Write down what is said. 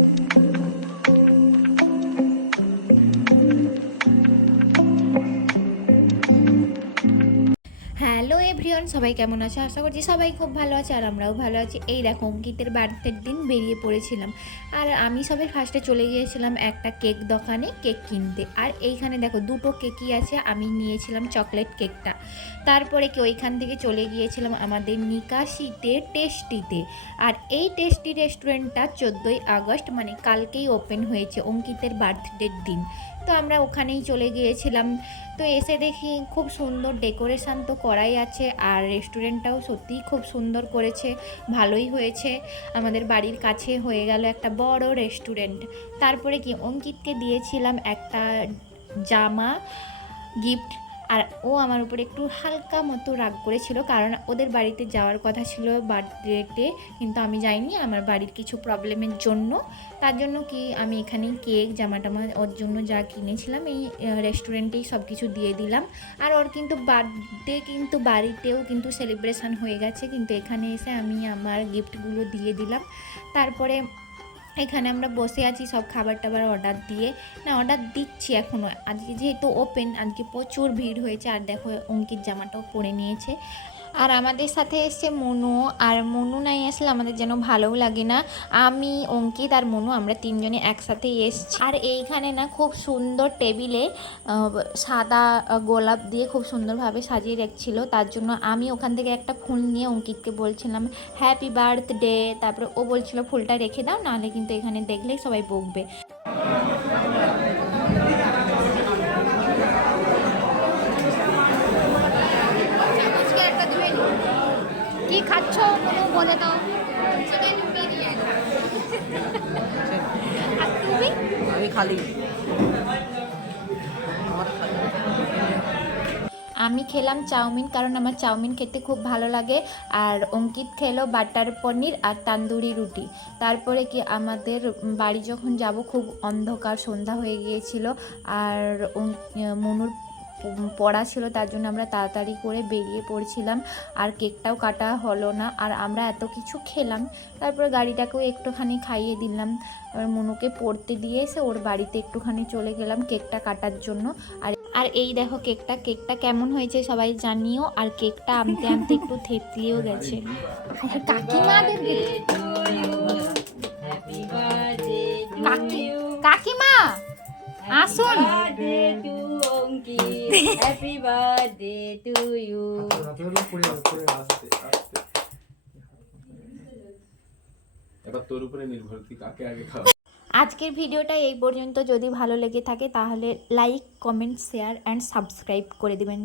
Hello everyone, সবাই কেমন আছে? আশা করছি সবাই খুব ভালো আছে আর আমরাও ভালো আছি। এই দেখো, অঙ্কিতের বার্থডের দিন বেরিয়ে পড়েছিলাম আর আমি সবাই ফার্স্টে চলে গিয়েছিলাম একটা কেক দোকানে কেক কিনতে। আর এইখানে দেখো দুটো কেকই আছে, আমি নিয়েছিলাম চকলেট কেকটা। তারপরে কি ওইখান থেকে চলে গিয়েছিলাম আমাদের নিকাশিতে টেস্টিতে। আর এই টেস্টি রেস্টুরেন্টটা 14ই আগস্ট মানে কালকেই ওপেন হয়েছে অঙ্কিতের বার্থডের দিন। তো আমরা ওখানেই চলে গিয়েছিলাম। তো এসে দেখি খুব সুন্দর ডেকোরেশান তো করাই আছে আর রেস্টুরেন্টটাও সত্যিই খুব সুন্দর করেছে, ভালোই হয়েছে। আমাদের বাড়ির কাছে হয়ে গেল একটা বড় রেস্টুরেন্ট। তারপরে কি অঙ্কিতকে দিয়েছিলাম একটা জামা গিফট। আর ও আমার উপরে একটু হালকা মতো রাগ করেছিল, কারণ ওদের বাড়িতে যাওয়ার কথা ছিল বার্থডেতে, কিন্তু আমি যাইনি আমার বাড়ির কিছু প্রবলেমের জন্য। তার জন্য কি আমি এখানেই কেক জামা টামা ওর জন্য যা কিনেছিলাম এই রেস্টুরেন্টেই সব কিছু দিয়ে দিলাম। আর ওর কিন্তু বার্থডে কিন্তু বাড়িতেও কিন্তু সেলিব্রেশন হয়ে গেছে, কিন্তু এখানে এসে আমি আমার গিফটগুলো দিয়ে দিলাম। তারপরে এখানে আমরা বসে আছি সব খাবার টাবার অর্ডার দিয়ে, না অর্ডার দিচ্ছি এখনও। আজকে যেহেতু ওপেন, আজকে প্রচুর ভিড় হয়েছে। আর দেখো অঙ্কিত জামাটাও পরে নিয়েছে। আর আমাদের সাথে এসছে মনু, আর মনু নাই আসলে আমাদের যেন ভালোও লাগে না। আমি, অঙ্কিত আর মনু আমরা তিনজনে একসাথেই এসছি। আর এইখানে না খুব সুন্দর টেবিলে সাদা গোলাপ দিয়ে খুব সুন্দরভাবে সাজিয়ে রেখেছিল। তার জন্য আমি ওখান থেকে একটা ফুল নিয়ে অঙ্কিতকে বলছিলাম হ্যাপি বার্থডে। তারপরে ও বলছিল ফুলটা রেখে দাও, নাহলে কিন্তু এখানে দেখলেই সবাই বকবে। কি খাচ্ছ কোনো বলে দাও? চিকেন বিরিয়ানি। আর তুমি? আমি খালি আমি খেলাম চাউমিন, কারণ আমার চাউমিন খেতে খুব ভালো লাগে। আর অঙ্কিত খেলো বাটার পনির আর তান্দুরি রুটি। তারপরে কি আমাদের বাড়ি যখন যাব খুব অন্ধকার সন্ধ্যা হয়ে গিয়েছিল, আর মনুর পড়া ছিল, তার জন্য আমরা তাড়াতাড়ি করে বেরিয়ে পড়ছিলাম। আর কেকটাও কাটা হলো না, আর আমরা এত কিছু খেলাম। তারপরে গাড়িটাকেও একটুখানি খাইয়ে দিলাম। এবার মনুকে পড়তে দিয়ে এসে ওর বাড়িতে একটুখানি চলে গেলাম কেকটা কাটার জন্য। আর এই দেখো কেকটা কেমন হয়েছে সবাই জানিও। আর কেকটা আনতে আনতে একটু থেতলিয়েও গেছে। কাকিমাদের কাকিমা আসুন। Happy birthday to you. এবার তোর উপরে নির্ভর, তুই কাকে আগে খাওয়া। আজকের ভিডিওটা এই পর্যন্ত। যদি ভালো লেগে থাকে তাহলে like, comment, share and subscribe করে দেবেন।